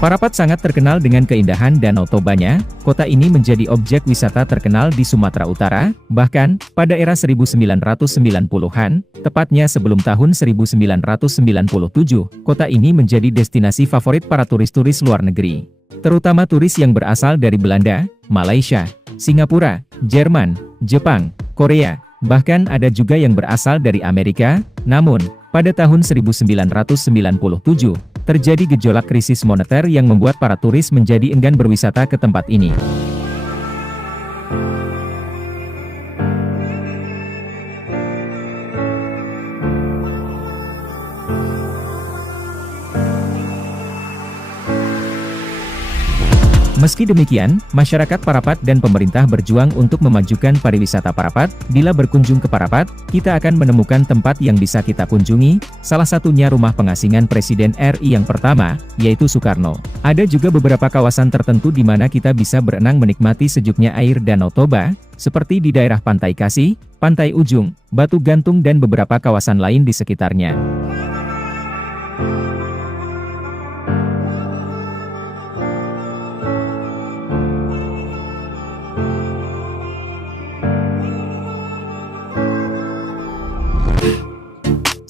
Parapat sangat terkenal dengan keindahan Danau Tobanya. Kota ini menjadi objek wisata terkenal di Sumatera Utara, bahkan pada era 1990-an, tepatnya sebelum tahun 1997, kota ini menjadi destinasi favorit para turis-turis luar negeri, terutama turis yang berasal dari Belanda, Malaysia, Singapura, Jerman, Jepang, Korea, bahkan ada juga yang berasal dari Amerika. Namun, pada tahun 1997, terjadi gejolak krisis moneter yang membuat para turis menjadi enggan berwisata ke tempat ini. Meski demikian, masyarakat Parapat dan pemerintah berjuang untuk memajukan pariwisata Parapat. Bila berkunjung ke Parapat, kita akan menemukan tempat yang bisa kita kunjungi, salah satunya rumah pengasingan Presiden RI yang pertama, yaitu Soekarno. Ada juga beberapa kawasan tertentu di mana kita bisa berenang menikmati sejuknya air Danau Toba, seperti di daerah Pantai Kasih, Pantai Ujung, Batu Gantung dan beberapa kawasan lain di sekitarnya.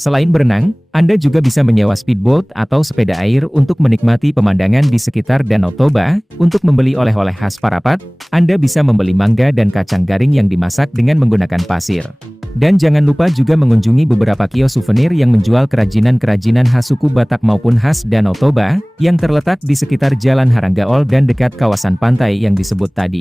Selain berenang, Anda juga bisa menyewa speedboat atau sepeda air untuk menikmati pemandangan di sekitar Danau Toba. Untuk membeli oleh-oleh khas Parapat, Anda bisa membeli mangga dan kacang garing yang dimasak dengan menggunakan pasir. Dan jangan lupa juga mengunjungi beberapa kios souvenir yang menjual kerajinan-kerajinan khas suku Batak maupun khas Danau Toba, yang terletak di sekitar Jalan Haranggaol dan dekat kawasan pantai yang disebut tadi.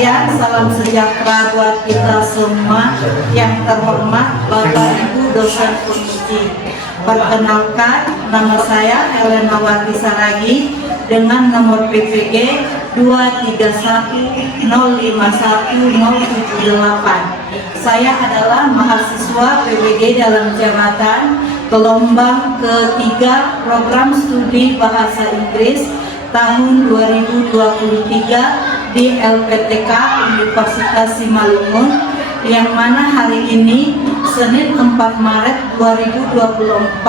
sekalian, salam sejahtera buat kita semua. Yang terhormat Bapak Ibu dosen penguji. Perkenalkan, nama saya Helena Wati Saragi dengan nomor PPG 231051078. Saya adalah mahasiswa PPG dalam jabatan gelombang ketiga program studi bahasa Inggris tahun 2023 di LPTK Universitas Simalungun, yang mana hari ini Senin 4 Maret 2024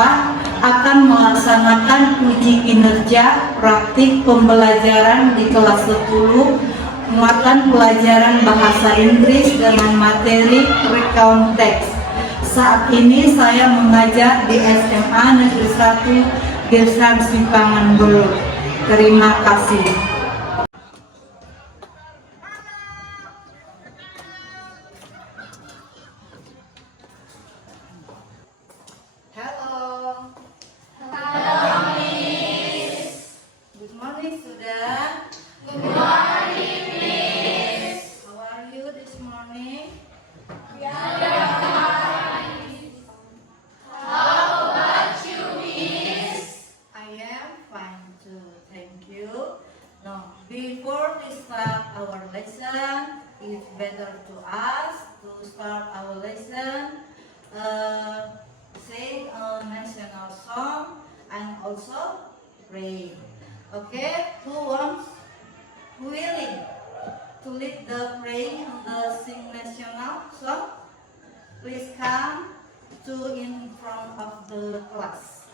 akan melaksanakan uji kinerja praktik pembelajaran di kelas 10 muatan pelajaran bahasa Inggris dengan materi recount text. Saat ini saya mengajar di SMA Negeri 1 Girsang Sipangan Belur. Terima kasih. Halo. Halo, Miss. Good morning, student. Good morning, Miss. How are you this morning? We are fine. How about you, Miss? I am fine too. Thank you. Now, before we start our lesson, it's better to us to start our lesson. Sing a national song and also pray. Okay, who willing to lead the praying and the sing national song? Please come to in front of the class.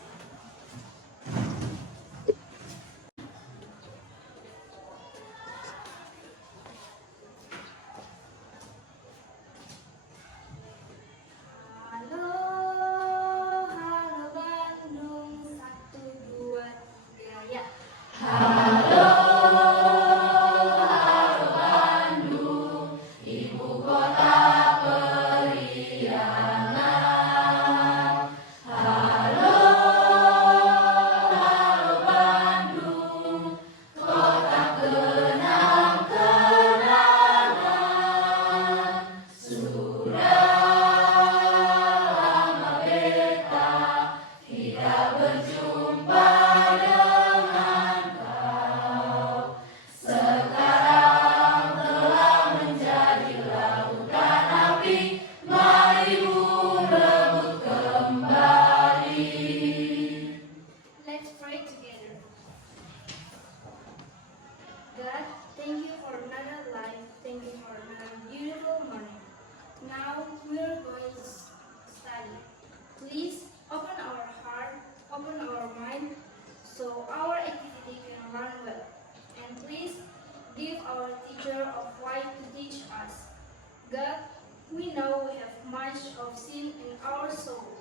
God, we know we have much of sin in our soul.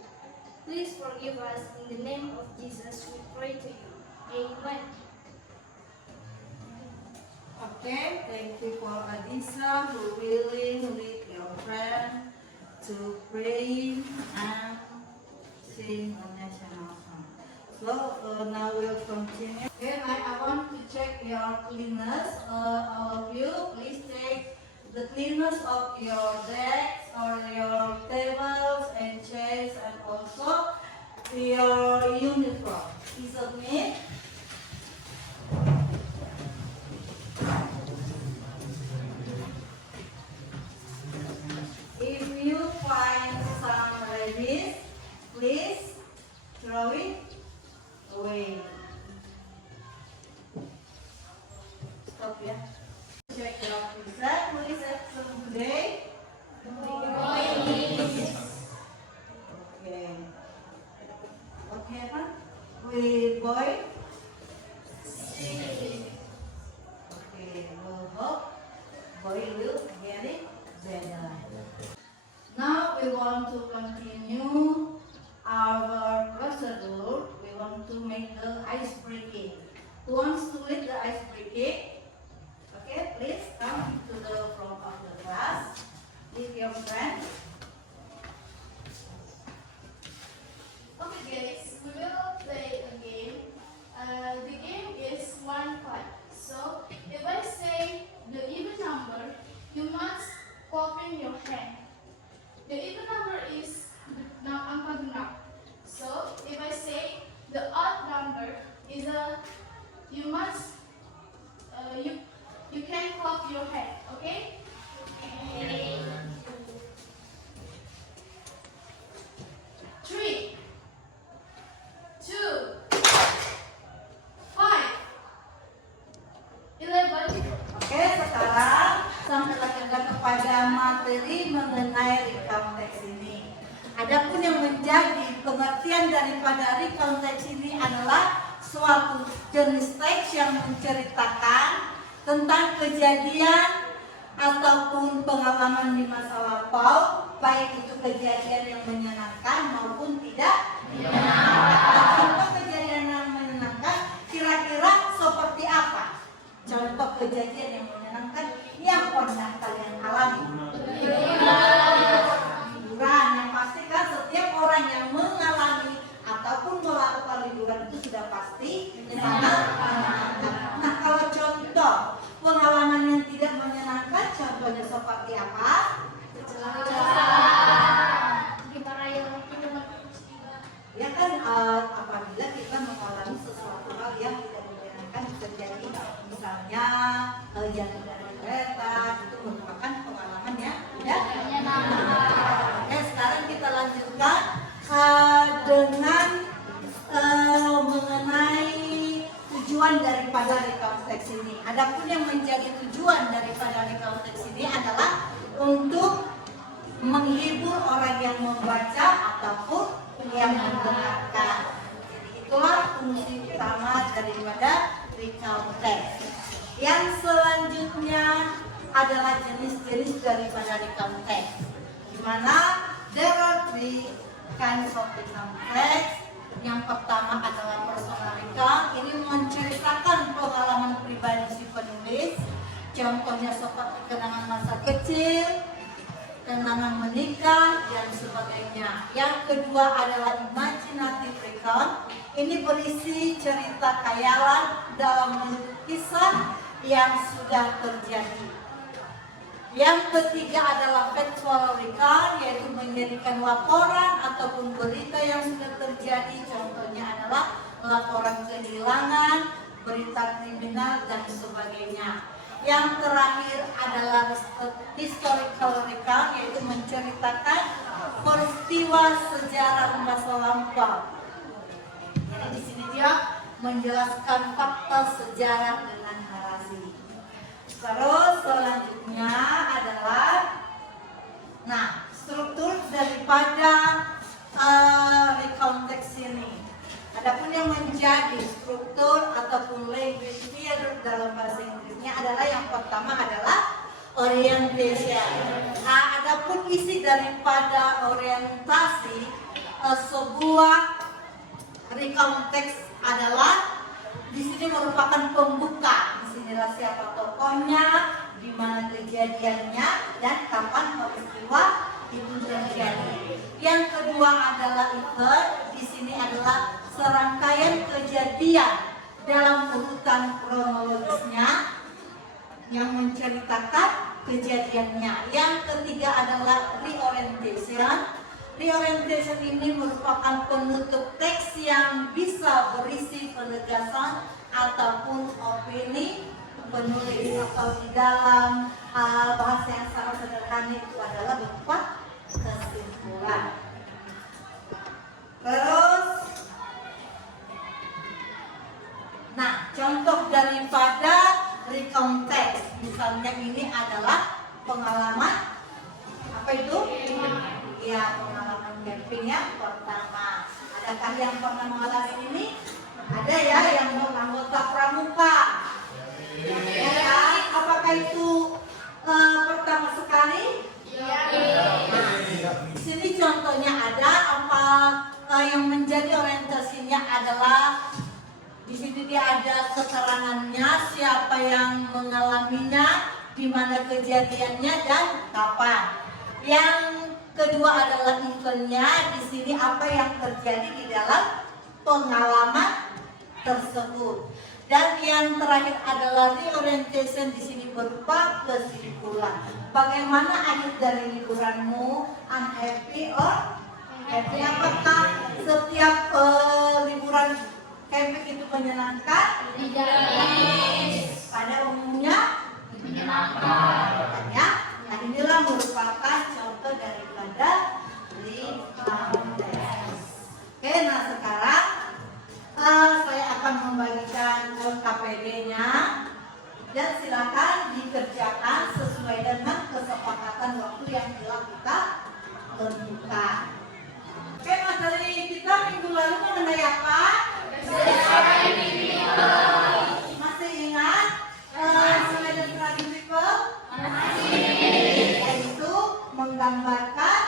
Please forgive us. In the name of Jesus, we pray to you. Amen. Okay, thank you for Adisa who really lead your friend to pray and sing a national song. So now we'll continue. Okay, I want to check your cleanness. All of you, please take the cleanness of your desks or your tables and chairs, and also your uniform. Is it me? If you find some rubbish, please throw it away. Stop, yeah. Check your pizza. Who is at school today? Okay. Okay, huh? With boy? Okay, we'll hope boy will get it better. Now we want to continue our procedure. We want to make the ice breaking. Who wants to lead the ice breaking? Okay, please come to the front of the class with your friend. Okay guys, we will play a game. You must, you can clap your head, okay? Three, two, 5, 11. Oke, sekarang sampai kita kepada materi mengenai recount text ini. Adapun yang menjadi pengertian daripada recount text ini adalah suatu jenis teks yang menceritakan tentang kejadian ataupun pengalaman di masa lampau, baik itu kejadian yang menyenangkan maupun tidak menyenangkan. Contoh kejadian yang menyenangkan kira-kira seperti apa? Contoh kejadian yang menyenangkan yang pernah kalian alami. Liburan, yang pasti kan setiap orang yang mengalami ataupun melakukan liburan itu sudah pasti sangat menyenangkan. Nah, kalau contoh pengalaman yang tidak menyenangkan, contohnya seperti apa? Ya kan, apabila kita mengalami sesuatu hal yang tidak menyenangkan terjadi, misalnya jatuh dari kereta, itu merupakan pengalaman yang tidak menyenangkan. Oke, sekarang kita lanjutkan dengan mengenai tujuan daripada recount text ini. Adapun yang menjadi tujuan daripada recount text ini adalah untuk menghibur orang yang membaca ataupun yang mendengarkan. Jadi itulah fungsi utama daripada recount text. Yang selanjutnya adalah jenis-jenis daripada recount text, di mana there are three kinds of recount text. Yang pertama adalah personal recount. Ini menceritakan pengalaman pribadi si penulis. Contohnya seperti kenangan masa kecil, kenangan menikah, dan sebagainya. Yang kedua adalah imaginative recount. Ini berisi cerita khayalan dalam bentuk kisah yang sudah terjadi. Yang ketiga adalah factual recount, yaitu menjadikan laporan ataupun berita yang sudah terjadi. Contohnya adalah laporan kehilangan, berita kriminal, dan sebagainya. Yang terakhir adalah historical recount, yaitu menceritakan peristiwa sejarah masa lampau. Jadi di sini dia menjelaskan fakta sejarah dengan narasi. Terus selanjutnya adalah, nah, struktur daripada recount text ini. Adapun yang menjadi struktur ataupun language theory dalam bahasa Inggrisnya adalah yang pertama adalah orientation. Nah, adapun isi daripada orientasi sebuah recount text adalah di sini merupakan pembuka. Di sinilah siapa tokohnya, di mana kejadiannya, dan kapan peristiwa itu terjadi. Yang kedua adalah event. Di sini adalah serangkaian kejadian dalam urutan kronologisnya yang menceritakan kejadiannya. Yang ketiga adalah reorientation. Reorientation ini merupakan penutup teks yang bisa berisi penegasan ataupun opini penulis, atau di dalam bahasa yang sangat sederhana itu adalah berupa kesimpulan. Terus, nah, contoh daripada recount text, misalnya ini adalah pengalaman apa itu? Ya, pengalaman camping yang pertama. Adakah yang pernah mengalami ini? Ada ya yang anggota pramuka. Ya, apakah itu pertama sekali? Nah, di sini contohnya ada apa yang menjadi orientasinya adalah di sini dia ada keterangannya, siapa yang mengalaminya, di mana kejadiannya, dan kapan. Yang kedua adalah eventnya. Di sini apa yang terjadi di dalam pengalaman tersebut. Dan yang terakhir adalah reorientation. Di sini berupa kesimpulan. Bagaimana akhir dari liburanmu? Unhappy or happy? Apakah setiap liburan camping itu menyenangkan? Pada umumnya ya. Nah, inilah merupakan contoh daripada recount text. Oke, nah sekarang saya akan membagikan KPD-nya dan silakan dikerjakan sesuai dengan kesepakatan waktu yang telah kita tentukan. Oke, materi kita minggu lalu mengenai apa? Masih ingat? Slide running people? Yaitu menggambarkan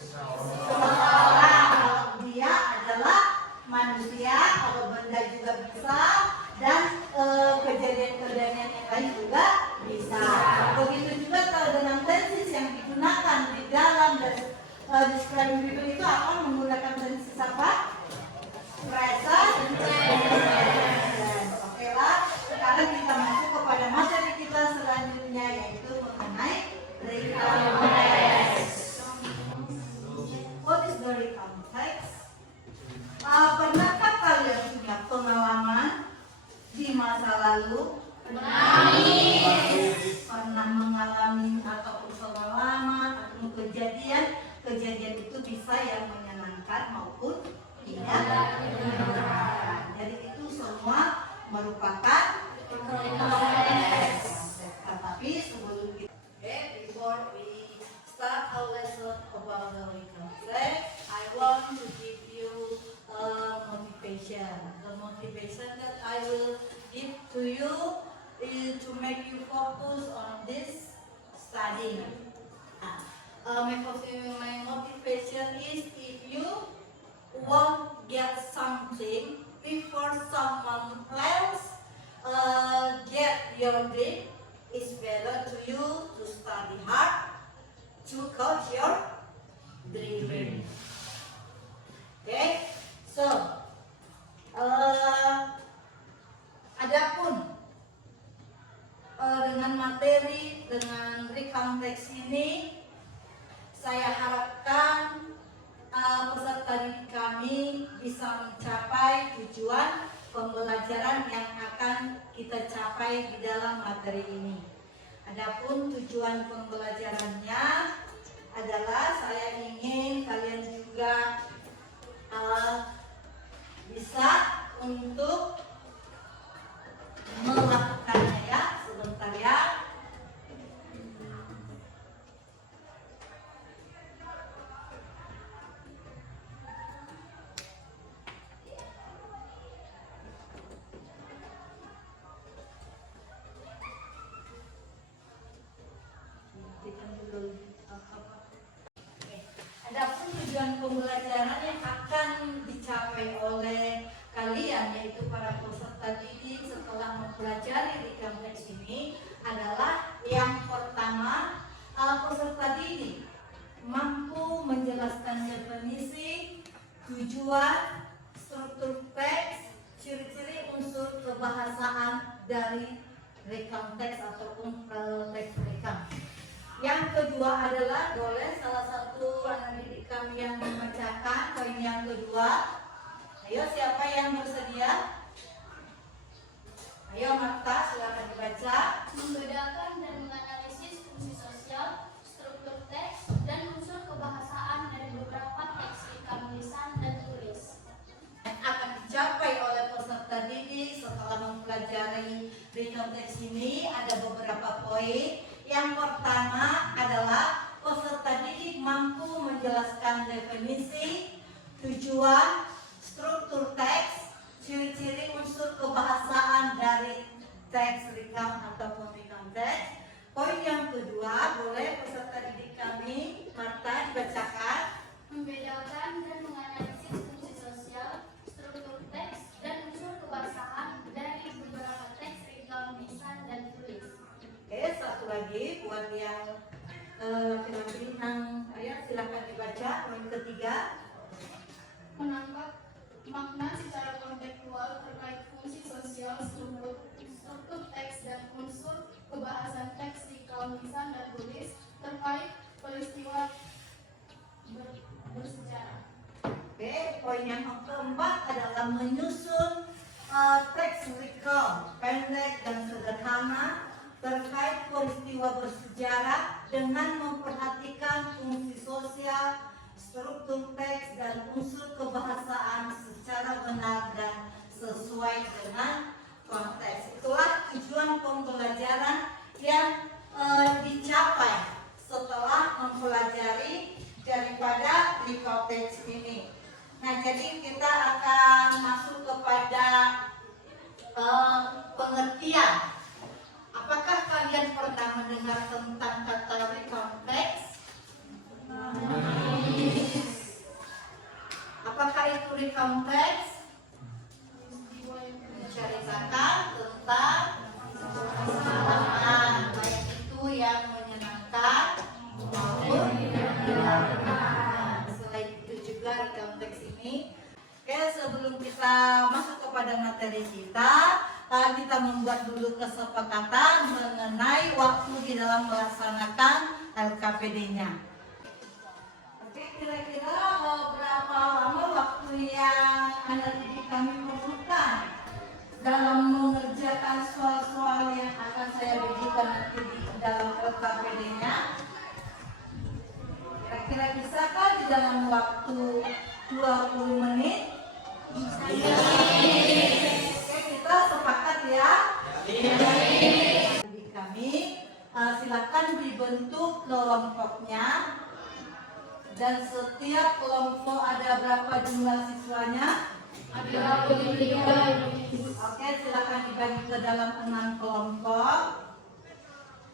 seseorang kalau dia adalah manusia, kalau benda juga bisa, dan kejadian-kejadian yang lain juga bisa. Begitu juga dengan tenses yang digunakan di dalam describing people itu akan menggunakan tenses apa? Present. Oke lah, sekarang kita masuk kepada materi kita selanjutnya, yaitu mengenai recount text. What is the recount text? Pernahkah kalian punya pengalaman di masa lalu? Pernah mengalami ataupun pengalaman atau kejadian itu bisa yang menyenangkan maupun tidak menyenangkan. Jadi itu semua merupakan tapi sebelum kita before we start our lesson about the recount text, I want to give you motivation. The motivation that I will give to you is to make you focus on this study. My motivation is if you won't get something before someone else get your dream, it's better to you to study hard to coach your dream. Okay, so adapun dengan materi dengan recount text ini, saya harapkan peserta didik kami bisa mencapai tujuan pembelajaran yang akan kita capai di dalam materi ini. Adapun tujuan pembelajarannya adalah saya ingin kalian juga bisa untuk melakukannya ya. Sebentar ya. Adapun tujuan pembelajaran yang akan dicapai oleh kalian, yaitu para peserta didik setelah mempelajari recount text ini adalah yang pertama, peserta didik mampu menjelaskan definisi, tujuan, struktur teks, ciri-ciri unsur kebahasaan dari recount text ataupun teks recount. Yang kedua adalah, boleh salah satu anak didik kami yang membacakan poin yang kedua. Ayo, siapa yang bersedia? Ayo Marta, silakan dibaca. Membedakan dan menganalisis fungsi sosial, struktur teks, dan unsur kebahasaan dari beberapa teks recount lisan dan tulis. Akan dicapai oleh peserta didik setelah mempelajari recount text ini ada beberapa poin. Yang pertama adalah peserta didik mampu menjelaskan definisi, tujuan, struktur teks, ciri-ciri unsur kebahasaan dari teks recount ataupun recount text. Poin yang kedua, boleh peserta didik kami Marta dibacakan. Membedakan dan menganalisis fungsi sosial, struktur teks, dan unsur kebahasaan dari beberapa teks recount lisan dan tulis. Oke, satu lagi buat yang laki-laki yang silakan dibaca poin ketiga. Menangkap makna secara kontekstual terkait fungsi sosial, struktur teks, dan unsur kebahasan teks recount lisan dan tulis terkait peristiwa bersejarah. Oke, poin yang keempat adalah menyusun teks recount pendek dan sederhana terkait peristiwa bersejarah dengan memperhatikan fungsi sosial, struktur teks dan unsur kebahasaan secara benar dan sesuai dengan konteks. Itulah tujuan pembelajaran yang dicapai setelah mempelajari daripada recount teks ini. Nah, jadi kita akan masuk kepada pengertian. Apakah kalian pernah mendengar tentang kata recount teks? Apakah itu recount teks? Menceritakan tentang pengalaman, baik itu yang menyenangkan maupun menyenangkan. Selain itu juga recount teks ini. Oke, sebelum kita masuk kepada materi kita membuat dulu kesepakatan mengenai waktu di dalam melaksanakan LKPD-nya. Oke, kira-kira berapa lama waktu yang anak didik kami perlukan dalam mengerjakan soal-soal yang akan saya berikan nanti di dalam LKPD-nya? Kira-kira bisakah di dalam waktu 20 menit? Oke, kita sepakat ya. Jadi kami silakan dibentuk kelompoknya, dan setiap kelompok ada berapa jumlah siswanya? Ada 23. Oke, silakan dibagi ke dalam 6 kelompok,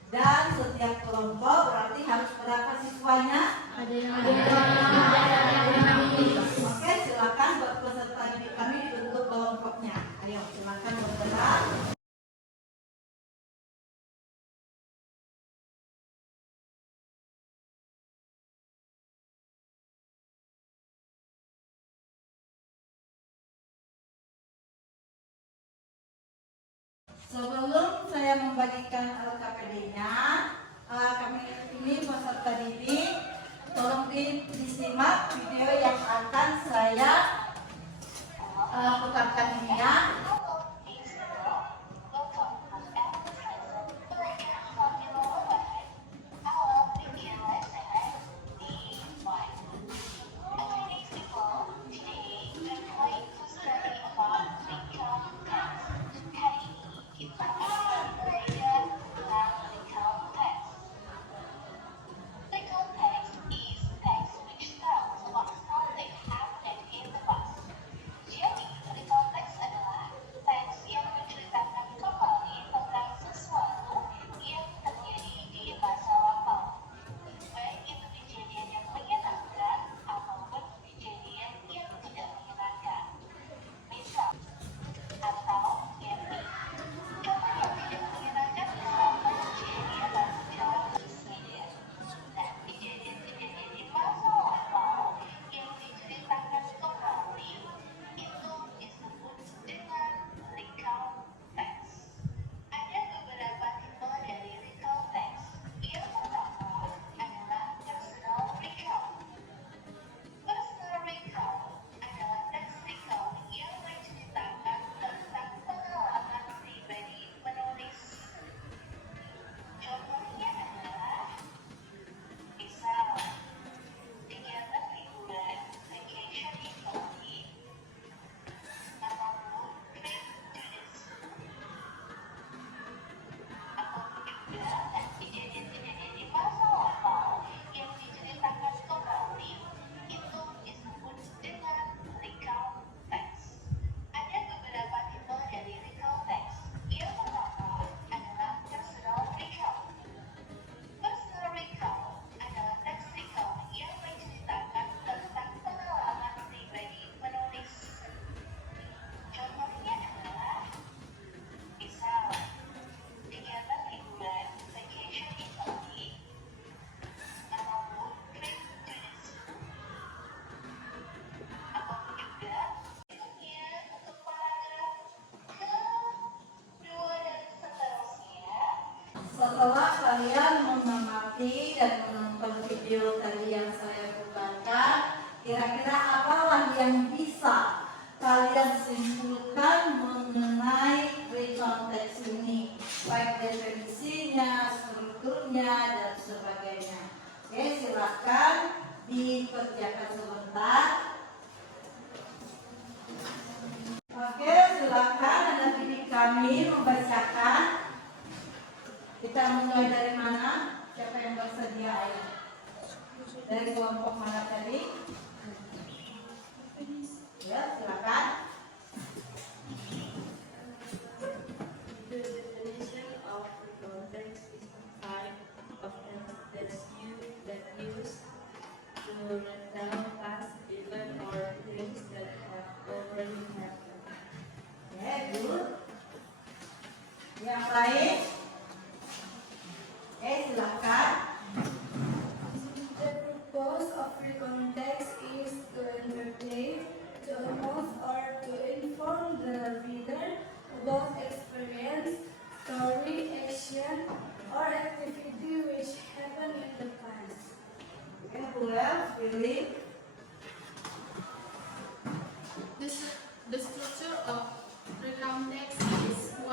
dan setiap kelompok berarti harus berapa siswanya? Ada yang Oke, silakan buat peserta didik kami dibentuk kelompoknya. Ayo, silakan bergerak. Sebelum saya membagikan LKPD-nya, kami ini peserta didik, tolong disimak video yang akan saya putarkan ini ya. Setelah kalian mengamati dan menonton video tadi yang saya putarkan, kira-kira apalah yang bisa kalian simpulkan mengenai pre-konteks ini, baik definisinya, strukturnya, dan sebagainya. Oke, silakan dikerjakan sebentar. Oke, silakan ada didik kami membacakan. Kita mulai dari mana? Siapa yang bersedia? Ayo. Dari kelompok mana tadi? Ya, silakan. The definition of the context is a type of tense that used to write down past events or things that have already happened. Oke, good. Yang lain? Silakan. The purpose of free context is to entertain, to amuse, or to inform the reader about experience, story, action, or activity which happened in the past. Okay, who else? Billy? The structure of free context is 1.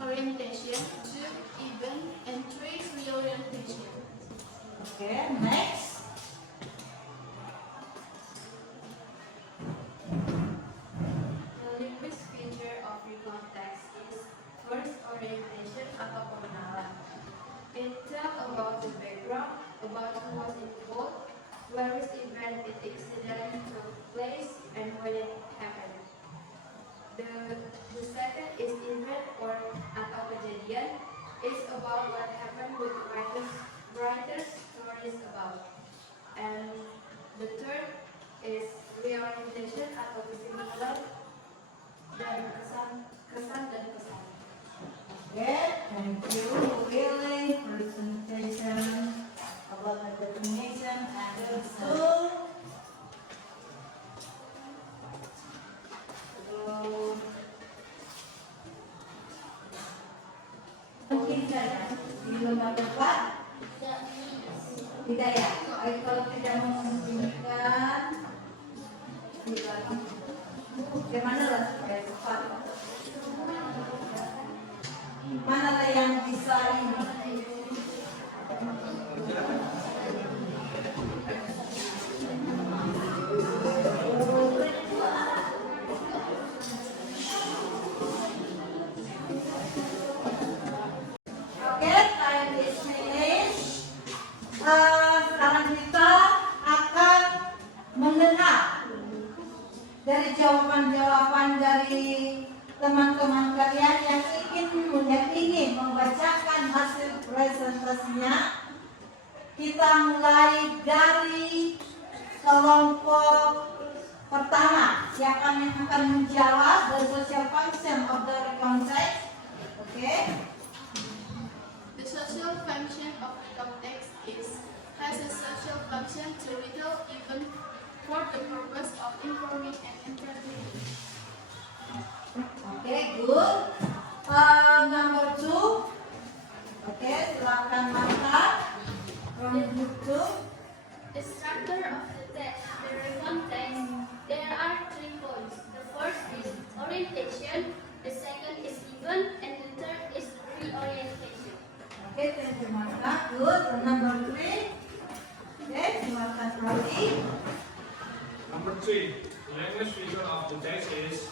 Orientation, 2. Event, and 3. Reorientation. Okay, next. The linguistic feature of free context is first orientation atau pengenalan. It tells about the background, about who was involved, where is the event it incident took place, and when it happened. The second is event or atau kejadian. It's about what happened with writers stories about. And the third is reorientation atau kesimpulan dan kesan dan pesan. Okay, thank you. Billy, presentation about the definition and also hidayah di lembaga Pak? Hidayah. Baik, kalau tidak memungkinkan, silakan. Bagaimana lah supaya cepat? Mana lah yang bisa ini? Sekarang kita akan mendengar dari jawaban-jawaban dari teman-teman kalian yang ingin membacakan hasil presentasinya. Kita mulai dari kelompok pertama. Siapa yang akan menjawab the social function of the context? Oke. The social function of the context has a social function to retell even for the purpose of informing and entertaining. Okay, good. Number 2. Okay, silakan Marta. From group 2. The structure of the text, the context, there are 3 points. The first is orientation, the second is event, and the third is reorientation. Okay, thank you Marta. Good. Number 3. Okay, silakan Rodi. Number 3. The language feature of the text is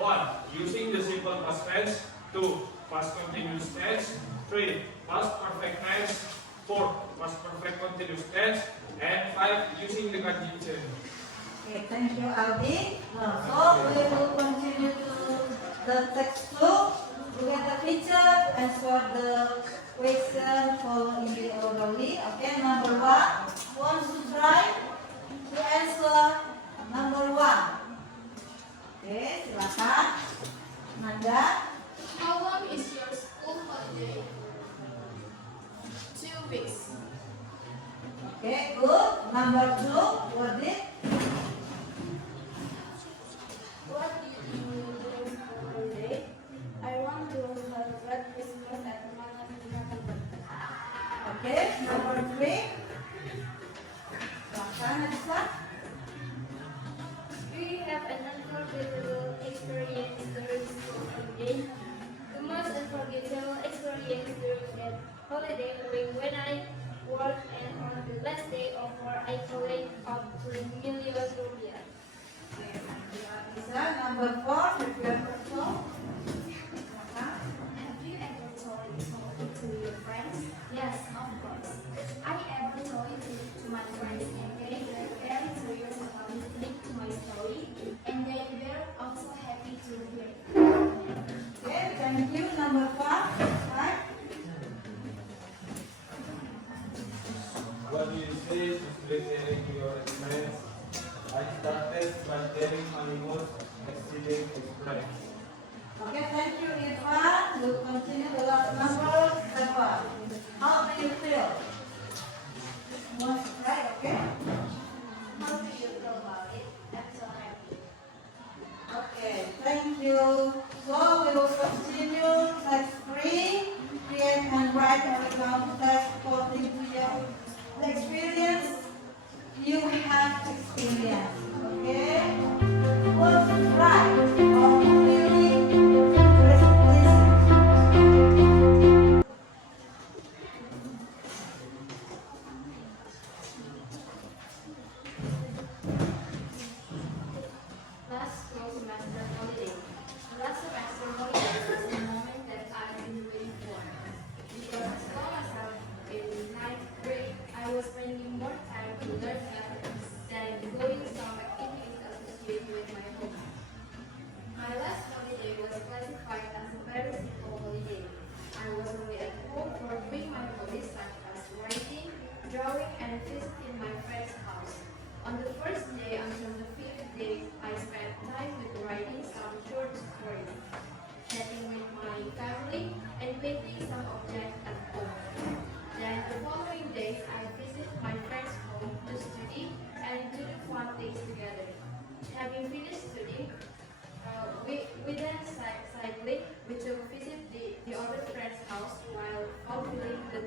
1. Using the simple past tense. 2. Past continuous tense. 3. Past perfect tense. 4. Past perfect continuous tense. And 5. Using the conjunction. Okay, thank you Aldi. So we will continue to the text 2. We have the feature and for the question following the orderly. Okay, number 1. Want to try to answer number 1. Okay, silakan. Nanda. How long is your school holiday? 2 weeks. Okay, good. Number 2. What did? What do you do during holiday? I want to celebrate Christmas at Mangan. Okay, number 3. Silakan Adisa. We have an uncle with Number 4, prepare person. Have you ever told it to your friends? Yes, of course. I ever told it to my friends and they were very curious about listening to my story and they were also happy to hear it. Okay, thank you. Number 5, right? What do you say to sharing your experience? I started by telling my most exceeding experience. Okay, thank you, Irfan. We'll continue the last number 7. How do you feel? Most right, okay? How do you feel about it? I'm so happy. Okay, thank you. So we will continue next 3. Create and write a account test according to your experience. You have experience, okay? What's right or really listen. Last school semester holiday. Last semester holiday was a moment that I've been waiting for. Because as long as I'm in ninth grade, I was spending more time to learn math than doing some activities associated with my home. My last holiday was classified as a very simple holiday. I was only at home for doing my hobbies such as writing, drawing, and visiting my friend's house. On the first day until the fifth day, I spent time with writing some short stories, chatting with my family, and painting some objects at home. Then the following days, I visited my friend's home to study and do fun things together. Having finished studying, we then cycling, we took visit the other friend's house while fulfilling the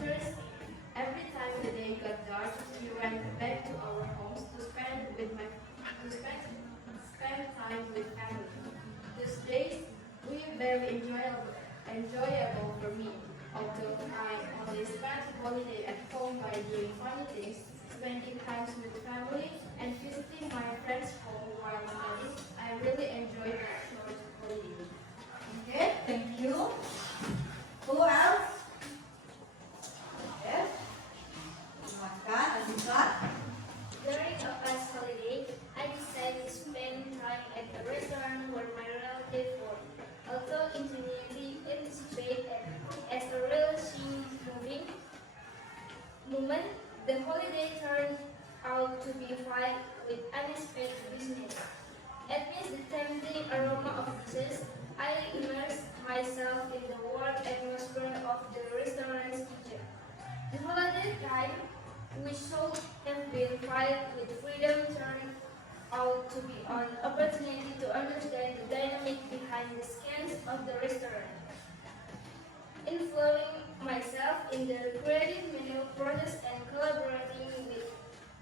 thirst. Every time the day got dark, we went back to our homes to spend time with family. These days were very enjoyable for me. Although I only spent holiday at home by doing funny things, spending time with family, and visiting my friends' home while studying, I really enjoyed that short holiday. Okay, thank you. Who else? Yes. Silakan, Anissa. During a past holiday, I decided to spend time at a restaurant where my relative worked. Although initially anticipated as a relaxing moment, the holiday turned out to be filled with unexpected business. Amidst the tempting aroma of dishes, I immersed myself in the warm atmosphere of the restaurant's kitchen. The holiday time, which should have been filled with freedom, turned out to be an opportunity to understand the dynamic behind the scenes of the restaurant. Involving myself in the creative menu process and collaborating with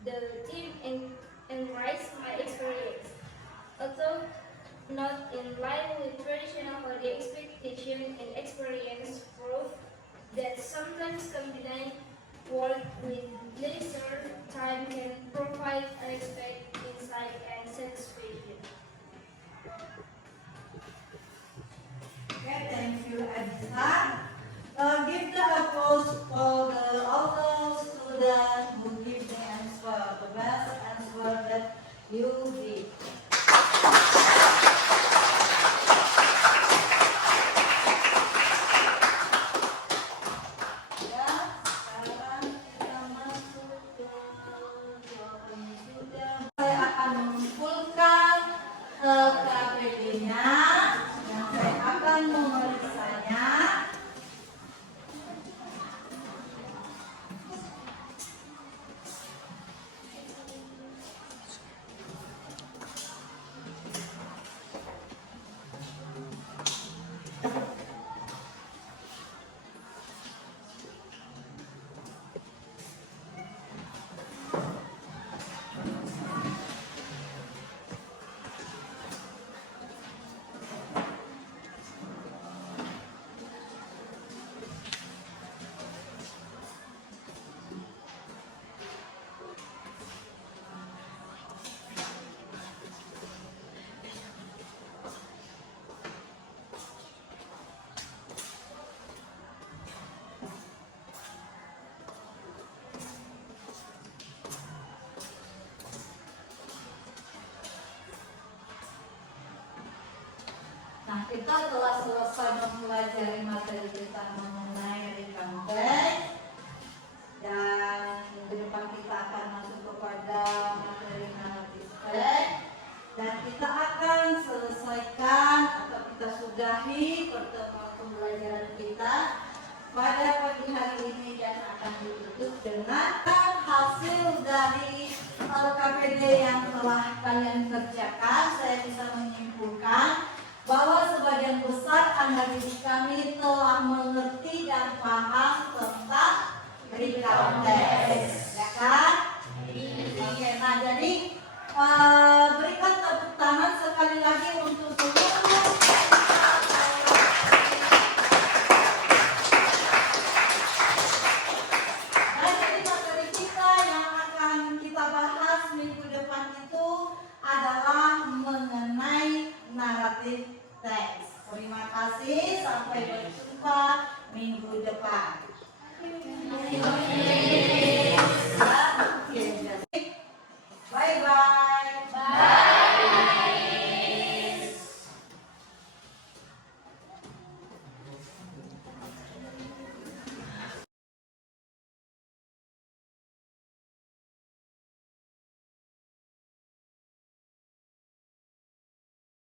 the team enriched my experience. Although not in line with traditional holiday expectation and experience proved that sometimes combining work with leisure time can provide unexpected insight and satisfaction. Okay, thank you, Anissa. Give the applause for all those students who give the answer, the best answer that you did. Ya, sekarang kita masuk ke jawaban sudah. Nah, kita telah selesai mempelajari materi kita mengenai recount text, dan ke depan kita akan masuk kepada materi narrative text, dan kita akan selesaikan atau kita sudahi pertemuan pembelajaran kita pada pagi hari ini, dan akan ditutup dengan hasil dari KPD yang telah kalian kerjakan. Saya bisa menyimpulkan bahwa sebagian besar anak didik kami telah mengerti dan paham tentang recount text, ya kan? Oke, nah jadi berikan tepuk tangan sekali lagi untuk seluruh materi kita yang akan kita bahas minggu depan itu adalah mengenai naratif teks. Terima kasih, sampai berjumpa minggu depan.